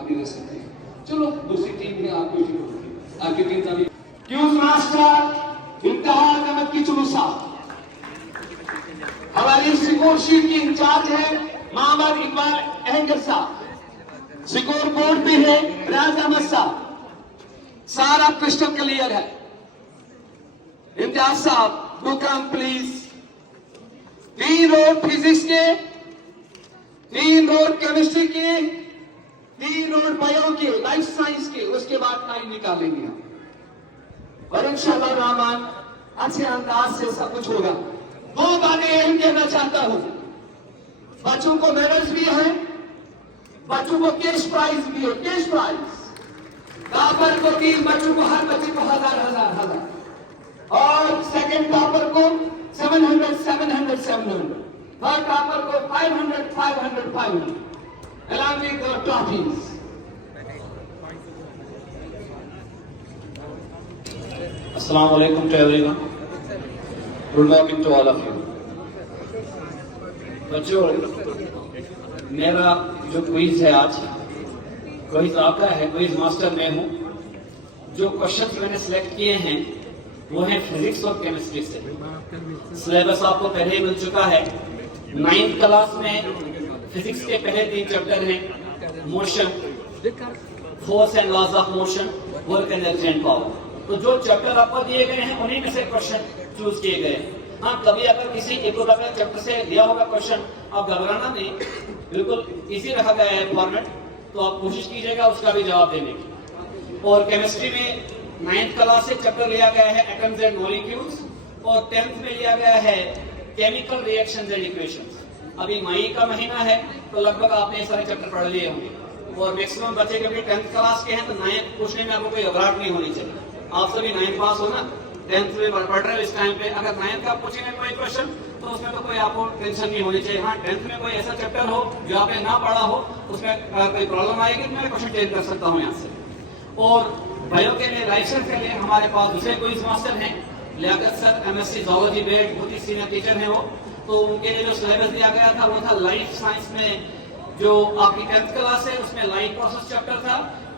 आप भी रह सकते हैं। चलो दूसरी टीम भी आपको आपकी टीम का भी क्यूज मास्टर इम्तिहान अहमद की चुलू साहब, हमारी स्कोर शीट की इंचार्ज है मोहम्मद इकबाल अहंगर साहब, स्कोर बोर्ड पे है राज अहमद साहब, सारा क्रिस्टल क्लियर है। इम्तियाज साहब to come please. 3 round physics के, 3 रोड केमिस्ट्री के, 3 रोड बायो के, लाइफ साइंस के, उसके बाद टाइम निकालेंगे हम और इंशाअल्लाह रहमान अच्छे अंदाज से सब कुछ होगा। 2 बातें यही कहना चाहता हूं, बच्चों को मेडल्स भी हैं, बच्चों को कैश प्राइज भी है, कैश प्राइज टॉपर को 3 बच्चों को, हर बच्चे को 1000 और सेकंड टॉपर को 700 थर्ड टॉपर को 500 along with the trophies. Assalamu alaikum to everyone. Good morning to all of you. बच्चों, मेरा जो क्विज है आज, क्विज आपका है, क्विज मास्टर मैं हूँ। जो क्वेश्चंस मैंने सिलेक्ट किए हैं वो हैं फिजिक्स और केमिस्ट्री से। सिलेबस आपको पहले ही मिल चुका है। 9th क्लास में फिजिक्स के पहले 3 चैप्टर हैं, motion, force and laws of motion, work energy and power. तो जो चैप्टर आपको दिए गए हैं उन्हीं में से क्वेश्चन चूज किए गए हैं। हाँ, कभी अगर किसी इकोनॉमिक चैप्टर से दिया होगा क्वेश्चन, आप घबराना नहीं, बिल्कुल इजी रखा गया है फॉर्मेट, तो आप कोशिश कीजिएगा उसका भी जवाब देने की। और केमिस्ट्री में 9th क्लास से चैप्टर लिया गया है एटम्स एंड मॉलिक्यूल्स, और 10th में लिया गया है केमिकल रिएक्शंस एंड इक्वेशंस। अभी मई का महीना है तो लगभग आपने ये सारे चैप्टर पढ़ लिए होंगे, और मैक्सिमम बच्चे कभी 10th क्लास के हैं तो 9th पूछने में आपको कोई घबराहट नहीं होनी चाहिए। आप सभी 9th पास हो ना, 10th में पढ़ रहे हो इस टाइम पे, अगर 9th का पूछेंगे कोई क्वेश्चन तो उसमें तो कोई आपको टेंशन नहीं होनी चाहिए। हाँ, 10th में कोई ऐसा चैप्टर हो जो आपने ना पढ़ा हो, उसमें कोई प्रॉब्लम आएगी तो मैं क्वेश्चन चेंज कर सकता हूँ यहाँ से। और बायो के लिए, लाइफ साइंस के लिए हमारे पास दूसरे क्विज मास्टर हैं, Liaquat sir, MSc zoology grade, बहुत ही सीनियर टीचर हैं वो। तो उनके लिए जो सिलेबस दिया गया था वो था लाइफ साइंस में जो आपकी 10th क्लास है उसमें लाइफ प्रोसेस चैप्टर था,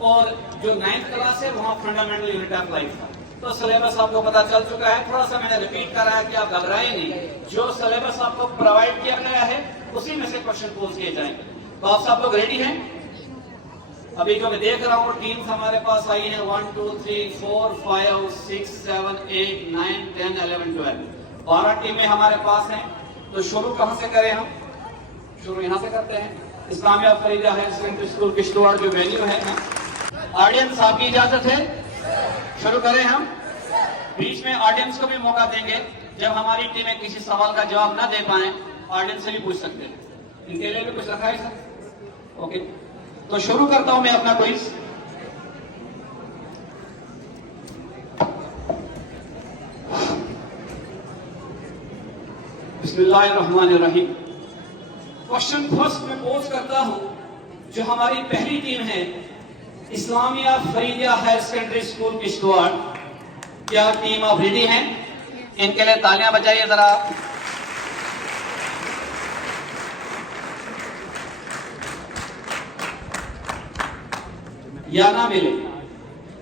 और जो 9th क्लास है वहाँ फंडामेंटल यूनिट ऑफ लाइफ था। तो सिलेबस आपको पता चल चुका है, थोड़ा सा मैंने रिपीट करा है कि आप घबराए नहीं। जो सिलेबस आपको प्रोवाइड किया गया है उसी में से क्वेश्चन पोज किए जाएंगे। तो आप सब लोग रेडी हैं? अभी जो मैं देख रहा हूँ टीम्स हमारे पास आई है 1 2 3 4 5 6 7 8 9 10 11 12 12 टीमें हमारे पास हैं। तो शुरू कहाँ से करें हम? शुरू यहाँ से करते हैं। Islamia Farida higher secondary school Kishtwar जो वेन्यू है। ऑडियंस आपकी इजाजत है, शुरू करें हम। बीच में ऑडियंस को भी मौका देंगे, जब हमारी टीमें किसी सवाल का जवाब ना दे पाए ऑडियंस से भी पूछ सकते हैं। इनके लिए भी कुछ रखा है सर? ओके, तो शुरू करता हूं मैं अपना क्विज। बिस्मिल्लाहिर्रहमानिर्रहीम। क्वेश्चन फर्स्ट में पोज करता हूं, जो हमारी पहली टीम है Islamia Faridia higher secondary school Kishtwar, क्या टीम आप रेडी हैं? इनके लिए तालियां बजाइए जरा। या ना मिले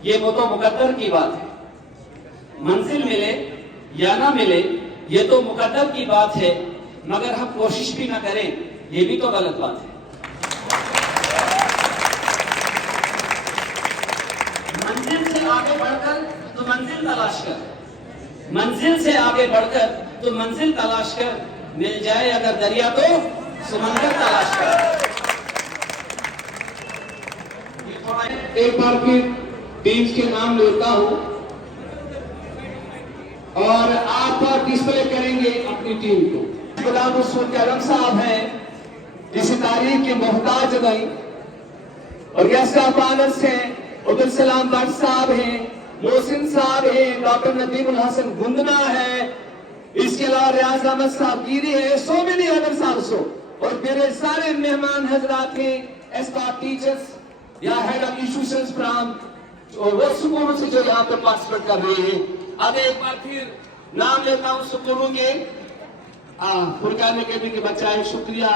ये वो तो मुकद्दर की बात है, मंजिल मिले या ना मिले ये तो मुकद्दर की बात है, मगर हम कोशिश भी ना करें ये भी तो गलत बात है। मंजिल से आगे बढ़कर तो मंजिल तलाश कर, मंजिल से आगे बढ़कर तो मंजिल तलाश कर, मिल जाए अगर दरिया तो समंदर तलाश कर। एक बार फिर टीम्स के नाम लेता हूं और आप डिस्प्ले करेंगे अपनी टीम को। गुलाम रसूल करम साहब हैं, इसी तारीख के मोहताज नहीं, और गेस्ट ऑफ ऑनर्स हैं अब्दुल सलाम भट्ट साहब हैं, मोहसिन साहब हैं, डॉक्टर नदीमुल हसन गुंदना है, इसके अलावा रियाज अहमद साहब गिरी है, सो मेनी अदर्स आल्सो। और मेरे सारे मेहमान हजरात हैं, एस्कॉर्ट टीचर्स या हेड ऑफ इंस्टीट्यूशंस फ्रॉम और वो स्कूलों से जो यहाँ पे पार्टिसिपेट कर रहे हैं। अब एक बार फिर नाम लेता हूँ स्कूलों के फुरकान अकेडमी के बच्चा है। शुक्रिया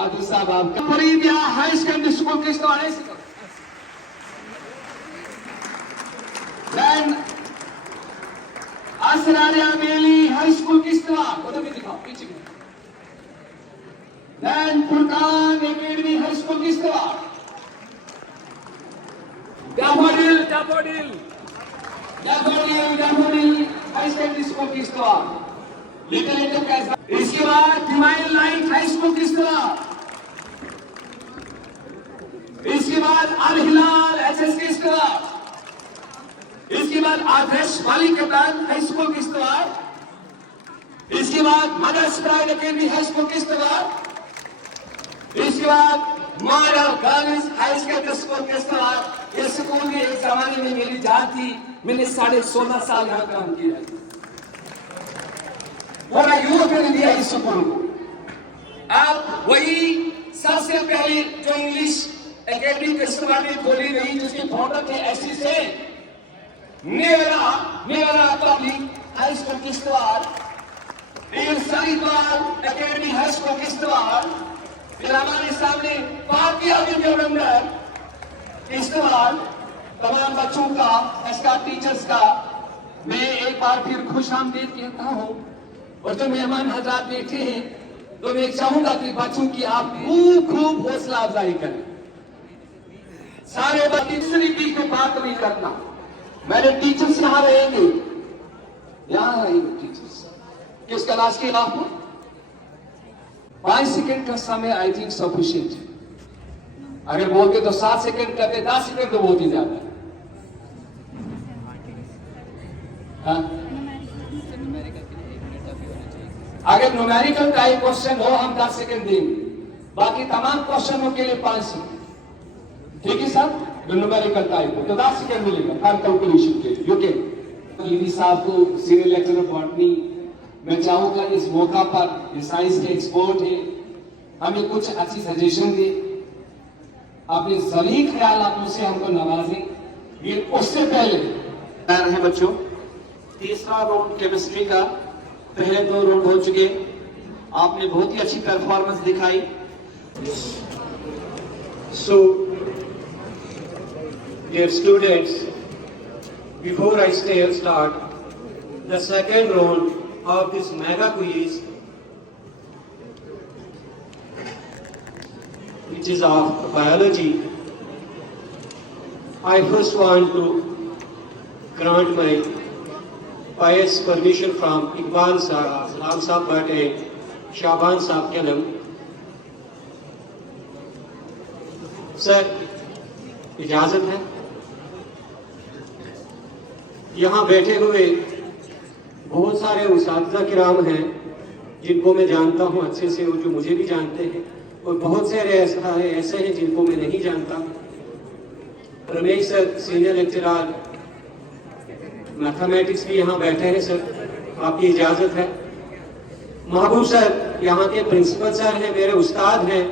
आदिल साहब आपका। Faridia high secondary school Kishtwar Asraria Meli high school Kishtwar, उधर भी दिखाओ पीछे भी। Then Furqan academy high school Kishtwar, daffodil high secondary school Kishtwar, little कैसा। इसके बाद divine light high school Kishtwar, इसके बाद अल हिलाल एचएस किश्तवाड़, इसके बाद आदर्श वाली कप्तान हाई स्कूल किश्तवाड़, इसके बाद mother's pride academy high school Kishtwar, इसके बाद model girls high school Kishtwar. ये स्कूल भी एक जमाने में मेरी जान थी, मैंने 16.5 साल यहाँ काम किया है। पूरा यूरोप ने दिया इस स्कूल को। अब वही सबसे पहले जो इंग्लिश एकेडमी किश्तवाड़ में खोली गई, जिसके फाउंडर थे एससी से नेवरा public high school Kishtwar, Saidwal academy high school Kishtwar, फिर हमारे सामने पार्टी अभिनंदन किश्तवाड़। तमाम बच्चों का, इसका टीचर्स का मैं एक बार फिर खुश आमदीद कहता हूं। और जो मेहमान हजरात बैठे हैं, तो मैं चाहूंगा कि बच्चों की आप खूब हौसला अफजाई करें। सारे तीसरी पी को बात नहीं करना। मेरे टीचर्स यहां रहेंगे, यहां रहेंगे टीचर्स। किस क्लास के आपको 5 सेकेंड का समय आई थिंक सफिशिएंट है। अगर बोलते तो 7 सेकेंड करते, 10 सेकेंड तो बहुत ही ज्यादा है। हाँ? अगर न्यूमेरिकल टाइप क्वेश्चन हो हम 10 सेकेंड देंगे, बाकी तमाम क्वेश्चनों के लिए 5 सेकेंड। ठीक है सर, न्यूमेरिकल टाइप हो तो 10 सेकेंड मिलेगा हर कैलकुलेशन के लिए। ओके, ईडी साहब को सीनियर लेक्चरर बॉटनी, मैं चाहूंगा इस मौका पर, ये साइंस के एक्सपर्ट है, हमें कुछ अच्छी सजेशन दे, अपने सभी ख्यालों से हमको नवाजें। ये उससे पहले तैयार है बच्चों, तीसरा राउंड केमिस्ट्री का। पहले 2 राउंड हो चुके, आपने बहुत ही अच्छी परफॉर्मेंस दिखाई। So, dear students, before I start the second round of this mega quiz, which is of biology, I first want to grant my pious permission from Iqbal Sahab, Salam Sahab Bhatt and Shaban Sahab Kalam. Sir, इजाजत है? यहाँ बैठे हुए बहुत सारे उस्ताद किराम हैं जिनको मैं जानता हूँ अच्छे से और जो मुझे भी जानते हैं, और बहुत सारे ऐसे हैं जिनको मैं नहीं जानता। Ramesh sir senior lecturer mathematics भी यहाँ बैठे हैं सर, आपकी इजाज़त है। महबूब सर यहाँ के प्रिंसिपल सर हैं, मेरे उस्ताद हैं।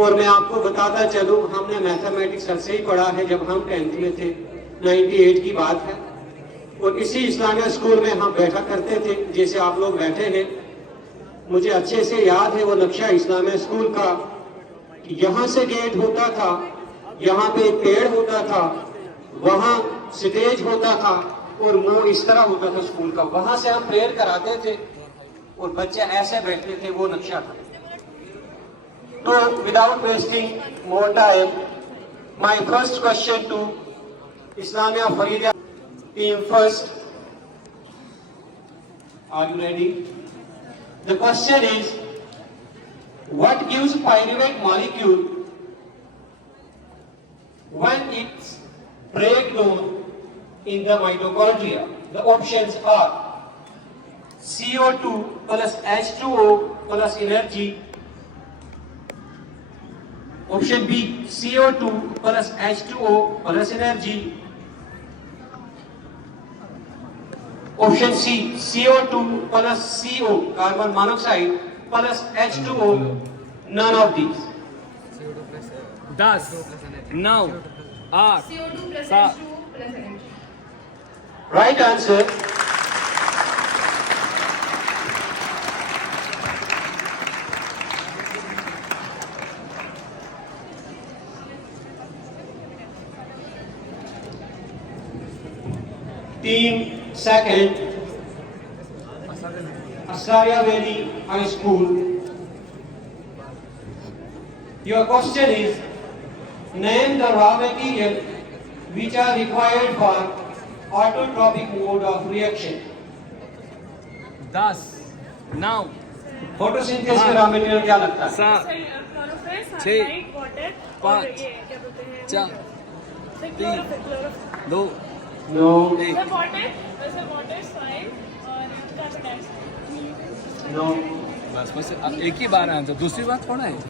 और मैं आपको बताता चलूँ, हमने मैथमेटिक्स सर से ही पढ़ा है जब हम 10th में थे, 98 की बात है। और इसी इस्लामिया स्कूल में हम बैठा करते थे जैसे आप लोग बैठे हैं। मुझे अच्छे से याद है वो नक्शा इस्लामिया स्कूल का, कि यहाँ से गेट होता था, यहाँ पे एक पेड़ होता था, वहाँ स्टेज होता था और मुंह इस तरह होता था स्कूल का। वहाँ से हम प्रेयर कराते थे और बच्चे ऐसे बैठते थे, वो नक्शा था। तो without wasting more time, my first question to Islamia Faridia team first, are you ready? The question is, what gives pyruvate molecule when it's breakdown in the mitochondria? The options are CO2 plus H2O plus energy. Option B, CO2 plus H2O plus energy. Option C, CO2 plus CO, carbon monoxide plus H2O, none of these. 10, 9, 8, CO2 plus 7. H2O plus energy. Right answer. team second, Asaria Valley High School. Your question is, name the raw material which are required for autotropic mode of reaction. 10 9 photosynthesis के raw material क्या लगता है? 7 क्लोरोफेस, छः, sunlight, water और पाँच, ये क्या बोलते हैं 4 क्लोरोफिल 2 नो, वैसे वाटर सॉइल और कार्बन डाइऑक्साइड नो, बस एक ही बार आंसर, दूसरी बात थोड़ा है।